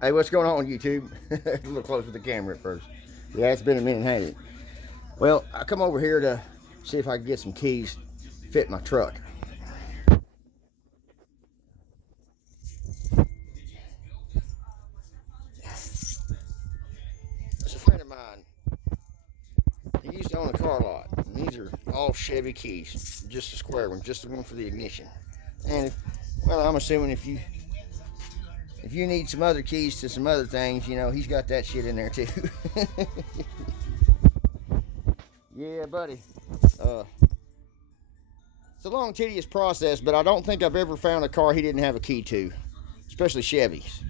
Hey, what's going on, YouTube? A little closer to the camera at first. Yeah, it's been a minute, hasn't it? Well, I come over here to see if I can get some keys to fit my truck. It's a friend of mine. He used to own a car lot. And these are all Chevy keys, just a square one, just the one for the ignition. And well, I'm assuming if you need some other keys to some other things, you know, he's got that shit in there too. Yeah, buddy. Uh, It's a long, tedious process, but I don't think I've ever found a car he didn't have a key to, especially Chevys.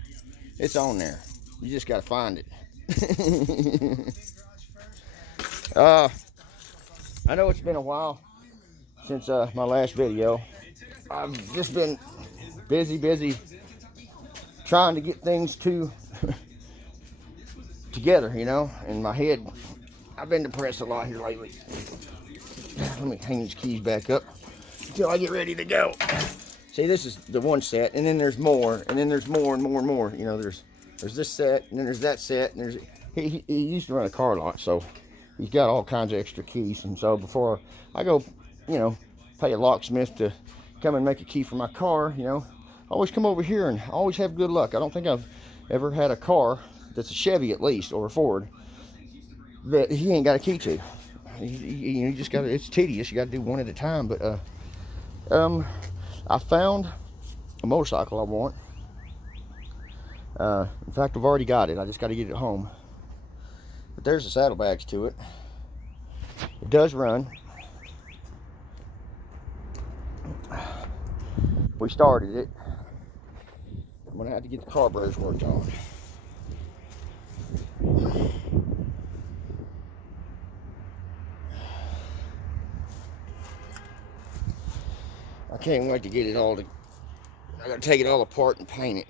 It's on there. You just got to find it. uh, I know it's been a while since my last video. I've just been busy trying to get things together, you know, in my head. I've been depressed a lot here lately. Let me hang these keys back up until I get ready to go. See, this is the one set, and then there's more, and then there's more and more and more. You know, there's this set, and then there's that set, and there's he used to run a car lot, so he's got all kinds of extra keys. And so before I go, you know, pay a locksmith to come and make a key for my car, you know, I always come over here and always have good luck. I don't think I've ever had a car that's a Chevy at least, or a Ford, that he ain't got a key to. You just got to, it's tedious. You got to do one at a time. But I found a motorcycle I want. In fact, I've already got it. I just got to get it home. But there's the saddlebags to it. It does run. We started it. I'm gonna have to get the carburetors worked on. I can't wait to get it all I gotta take it all apart and paint it.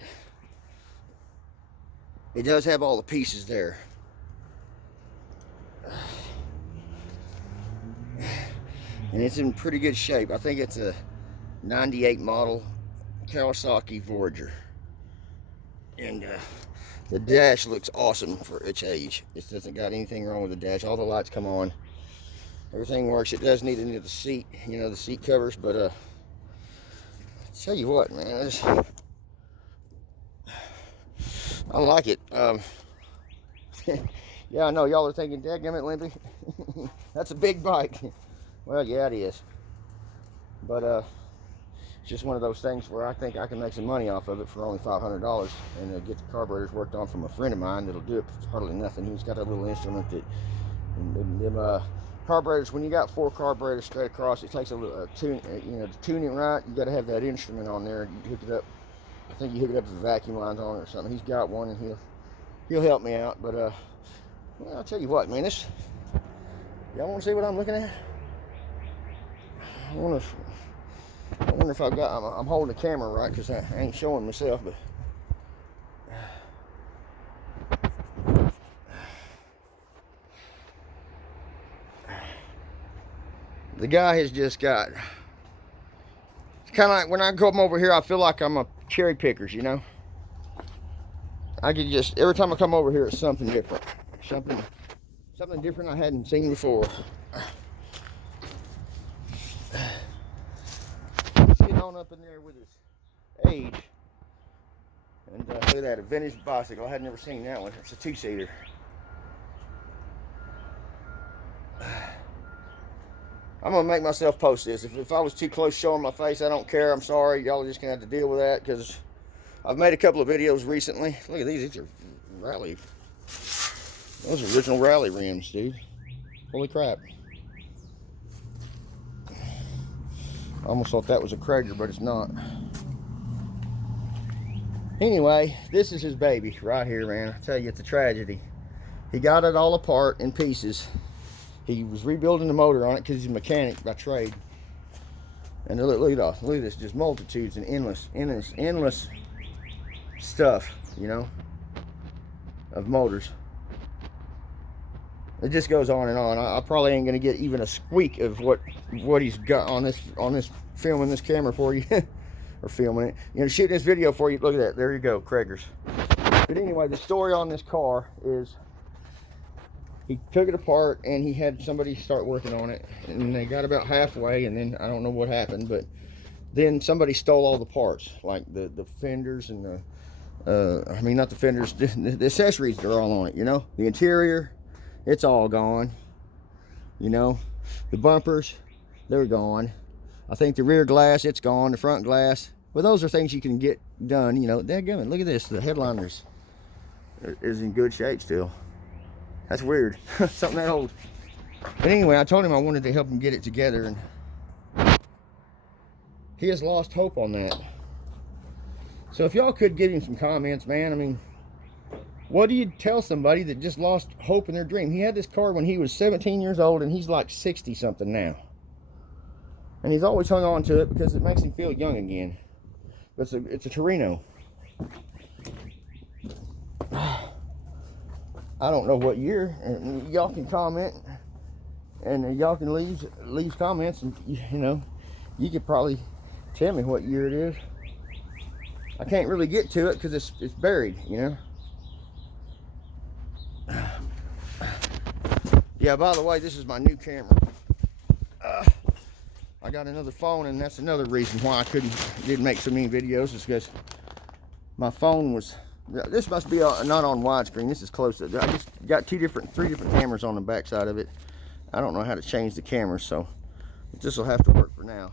It does have all the pieces there. And it's in pretty good shape. I think it's a 98 model Kawasaki Voyager. And the dash looks awesome for its age. It doesn't got anything wrong with the dash. All the lights come on. Everything works. It does need to the seat, you know, the seat covers, but tell you what, man, I like it. Yeah, I know y'all are thinking, dadgummit, Limpy, that's a big bike. Well, yeah, it is. But it's just one of those things where I think I can make some money off of it for only $500 and get the carburetors worked on from a friend of mine that'll do it for hardly nothing. He's got a little instrument that them carburetors, when you got 4 carburetors straight across, it takes a tune, you know, to tune it right, you got to have that instrument on there. You hook it up. I think you hook it up to the vacuum lines on it or something. He's got one, and he'll help me out. But well, I'll tell you what, man, this, y'all want to see what I'm looking at? I wonder if I've got, I'm holding the camera right, because I ain't showing myself, but the guy has just got, it's kind of like when I come over here, I feel like I'm a cherry pickers, you know. I could just, every time I come over here, it's something different. Something different I hadn't seen before. Let's get on up in there with his age. And look at that, a vintage bicycle. I had never seen that one. It's a 2-seater. I'm gonna make myself post this. If I was too close showing my face, I don't care. I'm sorry. Y'all are just gonna have to deal with that, because I've made a couple of videos recently. Look at these. These are rally. Those are original rally rims, dude. Holy crap. I almost thought that was a Krager, but it's not. Anyway, this is his baby right here, man. I tell you, it's a tragedy. He got it all apart in pieces. He was rebuilding the motor on it because he's a mechanic by trade. And look at this, just multitudes and endless stuff, you know, of motors. It just goes on and on. I probably ain't gonna get even a squeak of what he's got on this filming this camera for you, or filming it. You know, shooting this video for you. Look at that. There you go, Kragers. But anyway, the story on this car is he took it apart and he had somebody start working on it, and they got about halfway, and then I don't know what happened, but then somebody stole all the parts, like the fenders and the I mean, not the fenders, the accessories that are all on it, you know. The interior, it's all gone, you know. The bumpers, they're gone. I think the rear glass, it's gone. The front glass, well, those are things you can get done, you know. Dadgummit, look at this. The headliners is in good shape still. That's weird. Something that old. But anyway, I told him I wanted to help him get it together, and he has lost hope on that. So if y'all could give him some comments, man. I mean, what do you tell somebody that just lost hope in their dream? He had this car when he was 17 years old, and he's like 60 something now. And he's always hung on to it because it makes him feel young again. But it's a Torino. I don't know what year, and y'all can comment, and y'all can leave comments, and you know, you could probably tell me what year it is. I can't really get to it because it's buried, you know. Yeah, by the way, this is my new camera. I got another phone, and that's another reason why I didn't make so many videos, is because my phone was. This must be not on widescreen. This is close. I just got three different cameras on the back side of it. I don't know how to change the camera, so this will have to work for now.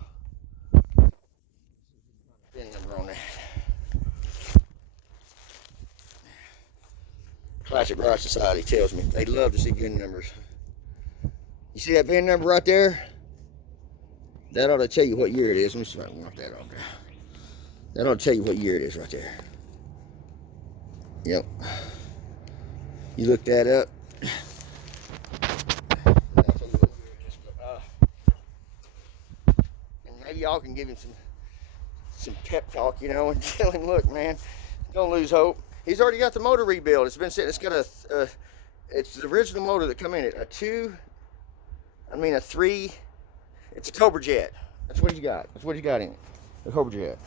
VIN number on there. Classic Garage Society tells me they love to see VIN numbers. You see that VIN number right there? That ought to tell you what year it is. Let me see if I can mark that on there. That ought to tell you what year it is right there. Yep. You look that up. And maybe y'all can give him some pep talk, you know, and tell him, look, man, don't lose hope. He's already got the motor rebuilt. It's been sitting. It's got it's the original motor that come in it. A 3. It's a Cobra Jet. That's what he got. That's what he got in it. The Cobra Jet.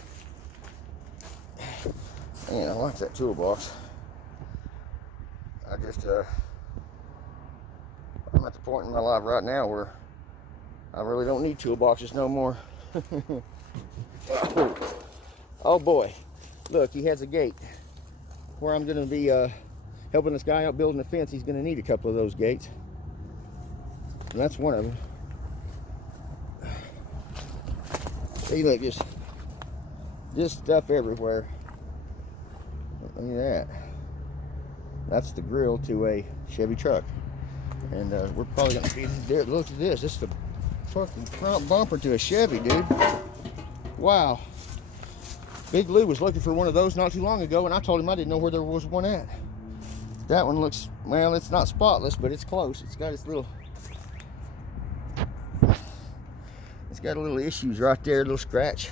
Man, I like that toolbox. I'm at the point in my life right now where I really don't need toolboxes no more. Oh boy, look, he has a gate where I'm going to be helping this guy out building a fence. He's going to need a couple of those gates, and that's one of them. See, look, just stuff everywhere. Look at that. That's the grill to a Chevy truck. And we're probably going to feed there. Look at this. This is the fucking front bumper to a Chevy, dude. Wow. Big Lou was looking for one of those not too long ago, and I told him I didn't know where there was one at. That one looks, well, it's not spotless, but it's close. It's got its little issues right there, a little scratch.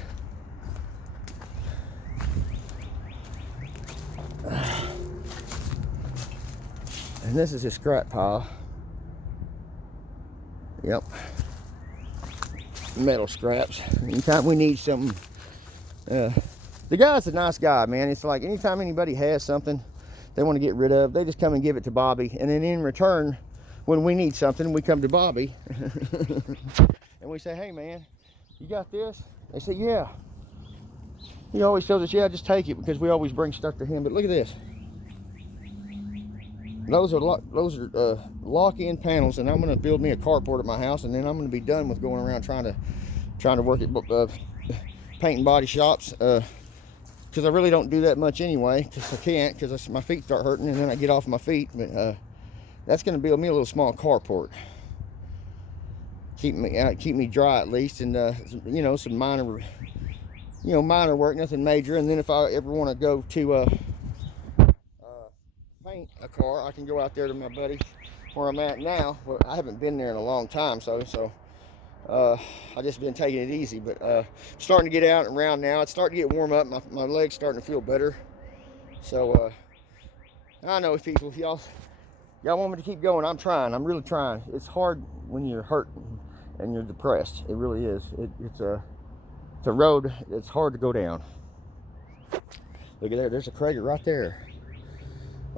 And this is his scrap pile. Yep. Metal scraps. Anytime we need something. The guy's a nice guy, man. It's like anytime anybody has something they want to get rid of, they just come and give it to Bobby. And then in return, when we need something, we come to Bobby. And we say, hey, man, you got this? They say, yeah. He always tells us, yeah, just take it, because we always bring stuff to him. But look at this. Those are lock-in panels, and I'm going to build me a carport at my house, and then I'm going to be done with going around trying to work at paint and body shops, because I really don't do that much anyway, because I can't, because my feet start hurting, and then I get off my feet. But that's going to build me a little small carport, keep me dry at least, and you know, some minor work, nothing major. And then if I ever want to go to paint a car, I can go out there to my buddy where I'm at now. Well, I haven't been there in a long time, so I just been taking it easy. But starting to get out and around now. It's starting to get warm up. My legs starting to feel better. So I know people, if y'all want me to keep going, I'm trying. I'm really trying. It's hard when you're hurt and you're depressed. It really is. It's a road that's hard to go down. Look at there. There's a crater right there.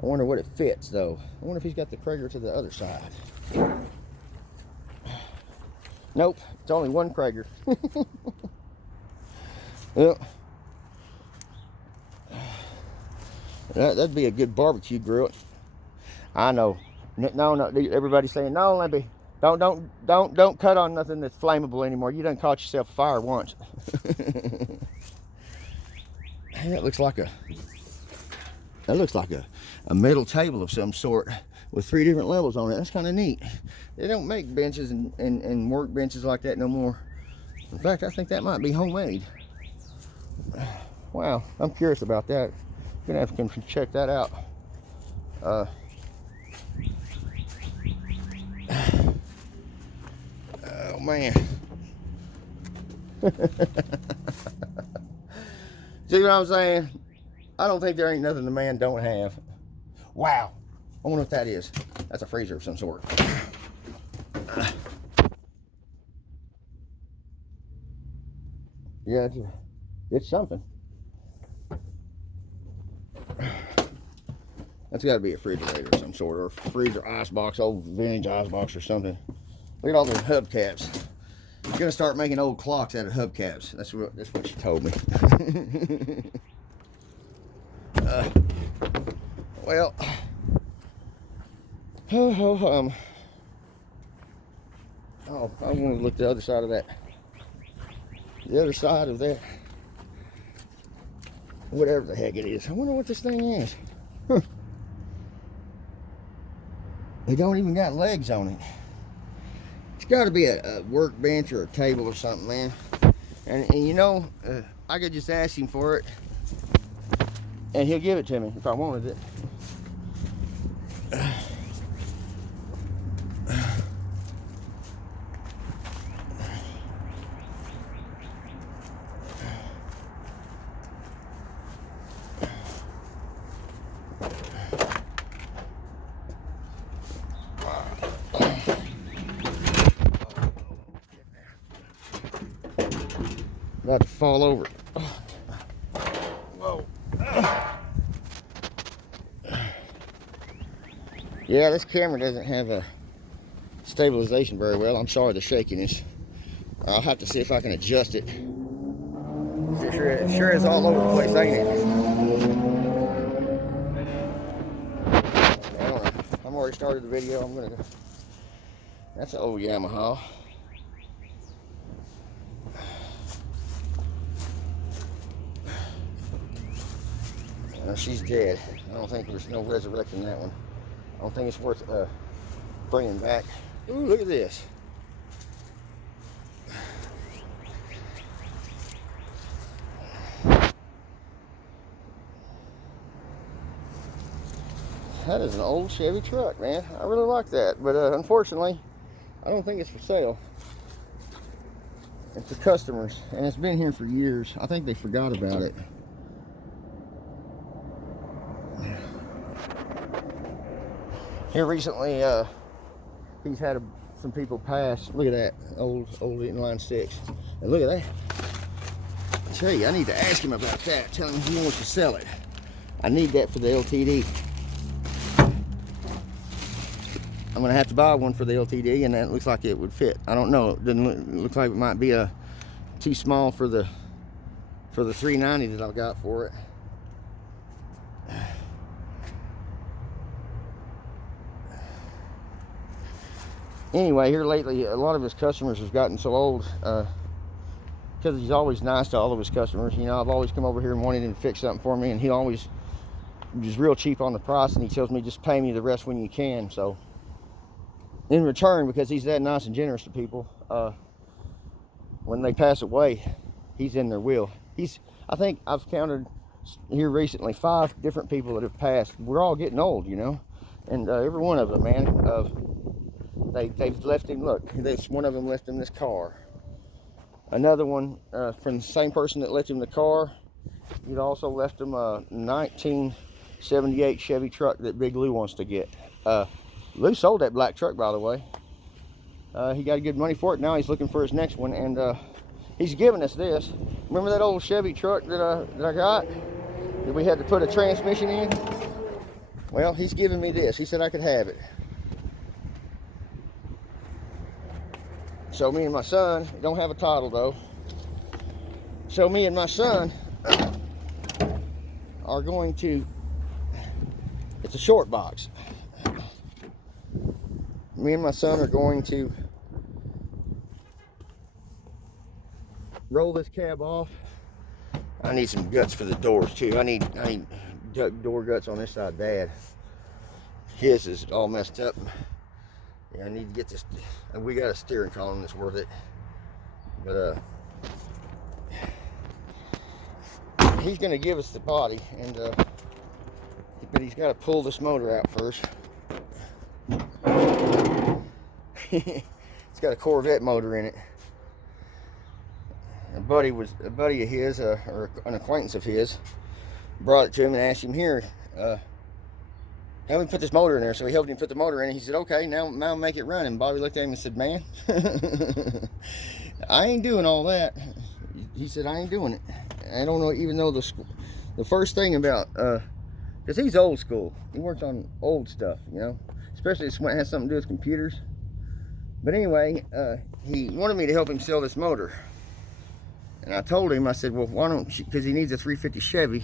I wonder what it fits, though. I wonder if he's got the Krager to the other side. Nope, it's only one Krager. Well, that'd be a good barbecue grill. I know. No, everybody's saying, no, Limpy, don't cut on nothing that's flammable anymore. You done caught yourself a fire once. That looks like a metal table of some sort with 3 different levels on it. That's kind of neat. They don't make benches and work benches like that no more. In fact, I think that might be homemade. Wow, I'm curious about that. Gonna have to come check that out. Oh man. See what I'm saying? I don't think there ain't nothing the man don't have. Wow. I wonder what that is. That's a freezer of some sort. Yeah, it's something. That's got to be a refrigerator of some sort, or a freezer ice box, old vintage ice box or something. Look at all those hubcaps. You're gonna start making old clocks out of hubcaps. That's what she told me. Well, oh, I want to look the other side of that. The other side of that. Whatever the heck it is. I wonder what this thing is. Huh. They don't even got legs on it. It's got to be a workbench or a table or something, man. And you know, I could just ask him for it, and he'll give it to me if I wanted it. About to fall over. Whoa. Yeah, this camera doesn't have a stabilization very well. I'm sorry the shakiness. I'll have to see if I can adjust it. It sure is all over the place, ain't it? I don't know. I'm already started the video. I'm gonna go. That's an old Yamaha. She's dead. I don't think there's no resurrecting that one. I don't think it's worth bringing back. Ooh, look at this. That is an old Chevy truck, man. I really like that, but unfortunately, I don't think it's for sale. It's the customers, and it's been here for years. I think they forgot about it. Here recently, he's had some people pass. Look at that, old inline 6. And look at that. I tell you, I need to ask him about that. Tell him he wants to sell it. I need that for the LTD. I'm gonna have to buy one for the LTD, and that looks like it would fit. I don't know. It doesn't look like it might be too small for the 390 that I've got for it. Anyway, here lately, a lot of his customers have gotten so old because he's always nice to all of his customers. You know, I've always come over here and wanted him to fix something for me, and he always was real cheap on the price, and he tells me just pay me the rest when you can. So in return, because he's that nice and generous to people, when they pass away, he's in their will. I think I've counted here recently 5 different people that have passed. We're all getting old, you know, and every one of them, man, they've left him. Look, one of them left him this car. Another one from the same person that left him the car, he'd also left him a 1978 Chevy truck that Big Lou wants to get. Lou sold that black truck, by the way. He got good money for it. Now he's looking for his next one, and he's giving us this. Remember that old Chevy truck that I got, that we had to put a transmission in? Well, he's giving me this. He said I could have it. So me and my son, don't have a title though. So me and my son are going to, it's a short box. Me and my son are going to roll this cab off. I need some guts for the doors too. I need door guts on this side, Dad. His is all messed up. Yeah, I need to get this. We got a steering column that's worth it, but he's gonna give us the body, and but he's got to pull this motor out first. It's got a Corvette motor in it. A buddy of his, or an acquaintance of his, brought it to him and asked him, here, help me put this motor in there. So he helped him put the motor in, and he said, okay, now make it run. And Bobby looked at him and said, man, I ain't doing all that. He said, I ain't doing it. I don't know, even though the first thing about, because he's old school. He worked on old stuff, you know, especially when it has something to do with computers. But anyway, he wanted me to help him sell this motor. And I told him, I said, well, why don't you, because he needs a 350 Chevy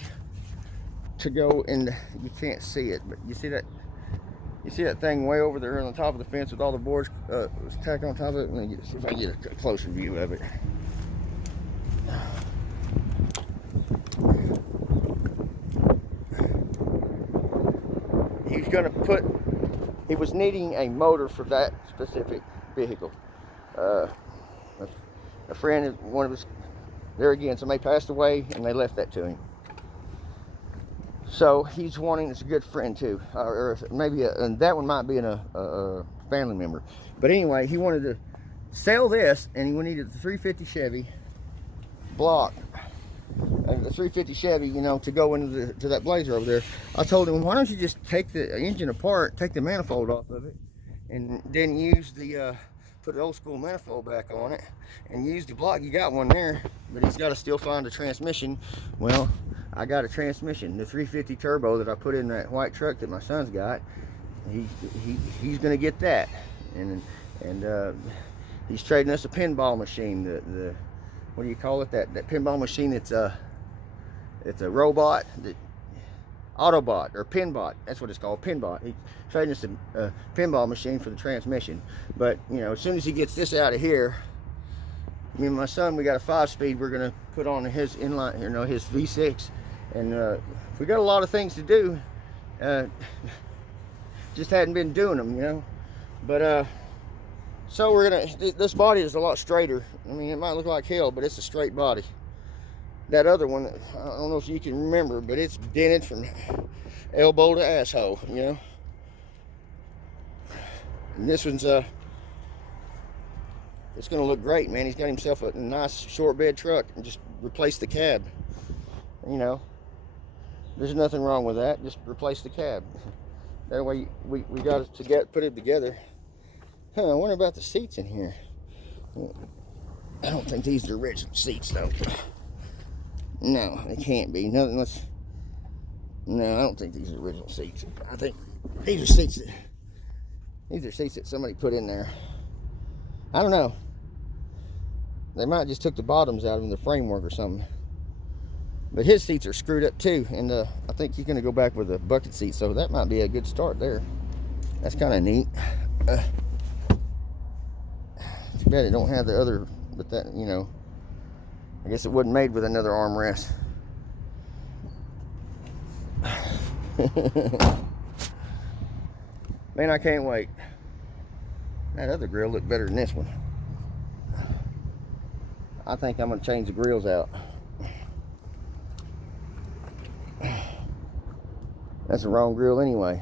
to go in, you can't see it, but you see that thing way over there on the top of the fence with all the boards tacked on top of it? Let me see if I can get a closer view of it. He was needing a motor for that specific vehicle. A friend, one of his, there again, somebody passed away and they left that to him. So he's wanting, it's a good friend too, or maybe and that one might be a family member. But anyway, he wanted to sell this, and he needed the 350 Chevy block, and the 350 Chevy, you know, to go into to that Blazer over there. I told him, why don't you just take the engine apart, take the manifold off of it, and then use the put the old school manifold back on it and use the block. You got one there, but he's got to still find a transmission. Well, I got a transmission, the 350 turbo that I put in that white truck that my son's got. He's gonna get that, and he's trading us a pinball machine. The what do you call it? That pinball machine. It's a robot, that Autobot or Pinbot. That's what it's called, Pinbot. He's trading us a pinball machine for the transmission. But you know, as soon as he gets this out of here, me and my son, we got a 5-speed. We're gonna put on his inline, you know, his V6. And we got a lot of things to do, just hadn't been doing them, you know. But so we're gonna, this body is a lot straighter. I mean, it might look like hell, but it's a straight body. That other one, I don't know if you can remember, but it's dented from elbow to asshole, you know. And this one's it's gonna look great, man. He's got himself a nice short bed truck and just replaced the cab, you know. There's nothing wrong with that. Just replace the cab. That way we got to put it together. Huh, I wonder about the seats in here. I don't think these are original seats though. No, they can't be. Nothing less. No, I don't think these are original seats. I think these are seats that somebody put in there. I don't know. They might just took the bottoms out of the framework or something. But his seats are screwed up too, and I think he's going to go back with a bucket seat, so that might be a good start there. That's kind of neat. Too bad it don't have the other, but that, you know, I guess it wasn't made with another armrest. Man, I can't wait. That other grill looked better than this one. I think I'm going to change the grills out. That's the wrong grill anyway.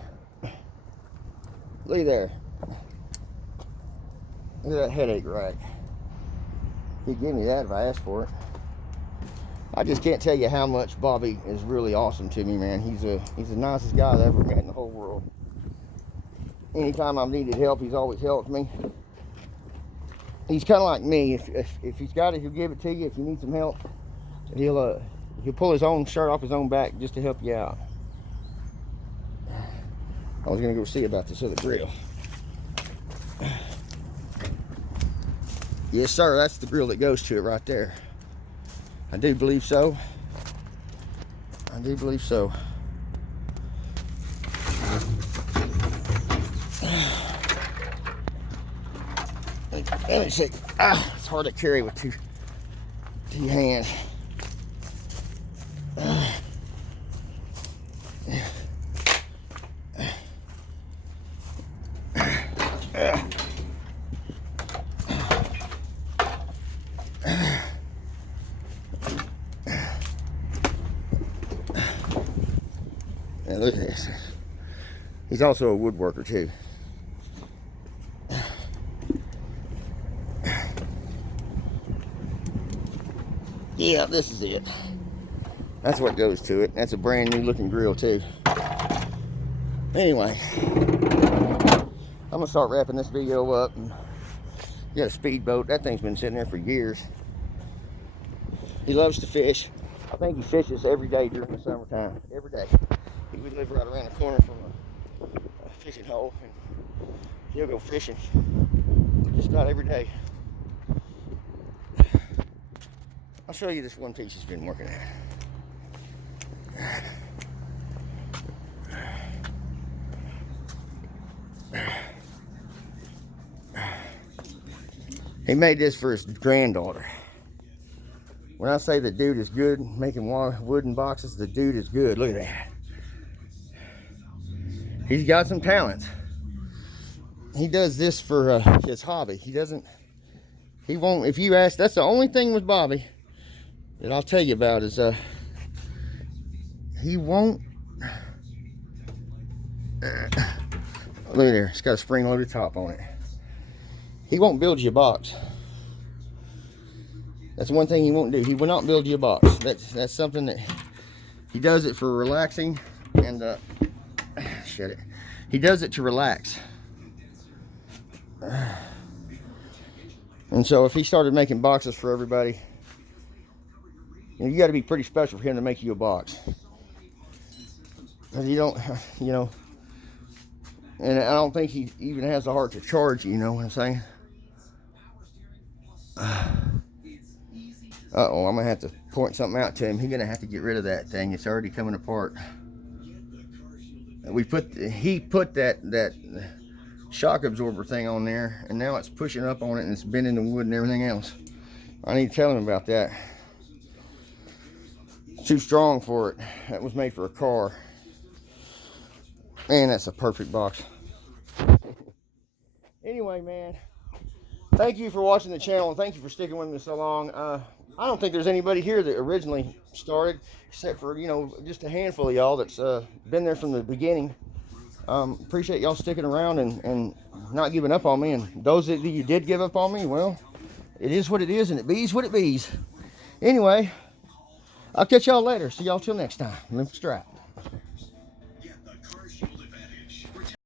Look there. Look at that headache rack. He'd give me that if I asked for it. I just can't tell you how much Bobby is really awesome to me, man. He's the nicest guy I've ever met in the whole world. Anytime I've needed help, he's always helped me. He's kind of like me. If he's got it, he'll give it to you. If you need some help, he'll pull his own shirt off his own back just to help you out. I was gonna go see about this other grill. Yes, sir, that's the grill that goes to it right there. I do believe so. I do believe so. Let me see. It's hard to carry with two hands. And look at this. He's also a woodworker too. Yeah, this is it. That's what goes to it. That's a brand new looking grill too. Anyway, I'm gonna start wrapping this video up. And got a speedboat. That thing's been sitting there for years. He loves to fish. I think he fishes every day during the summertime. Every day. We live right around the corner from a fishing hole, and he'll go fishing just about every day. I'll show you this one piece he's been working at. He made this for his granddaughter. When I say the dude is good making wooden boxes, the dude is good. Look at that. He's got some talent. He does this for his hobby. He won't, if you ask, that's the only thing with Bobby that I'll tell you about is he won't, look at there, it's got a spring-loaded top on it. He won't build you a box. That's one thing he won't do. He will not build you a box. That's something that he does it for relaxing and shut it. He does it to relax. And so if he started making boxes for everybody, you got to be pretty special for him to make you a box. Because you don't, you know, and I don't think he even has the heart to charge you, you know what I'm saying? Uh-oh, I'm going to have to point something out to him. He's going to have to get rid of that thing. It's already coming apart. He put that shock absorber thing on there, and now it's pushing up on it, and it's bending the wood and everything else. I need to tell him about that. It's too strong for it. That was made for a car. Man, that's a perfect box. Anyway, man, thank you for watching the channel, and thank you for sticking with me so long. I don't think there's anybody here that originally started, except for, you know, just a handful of y'all that's been there from the beginning. Appreciate y'all sticking around and not giving up on me. And those that you did give up on me, well, it is what it is, and it bees what it bees. Anyway, I'll catch y'all later. See y'all till next time. Limp Strap.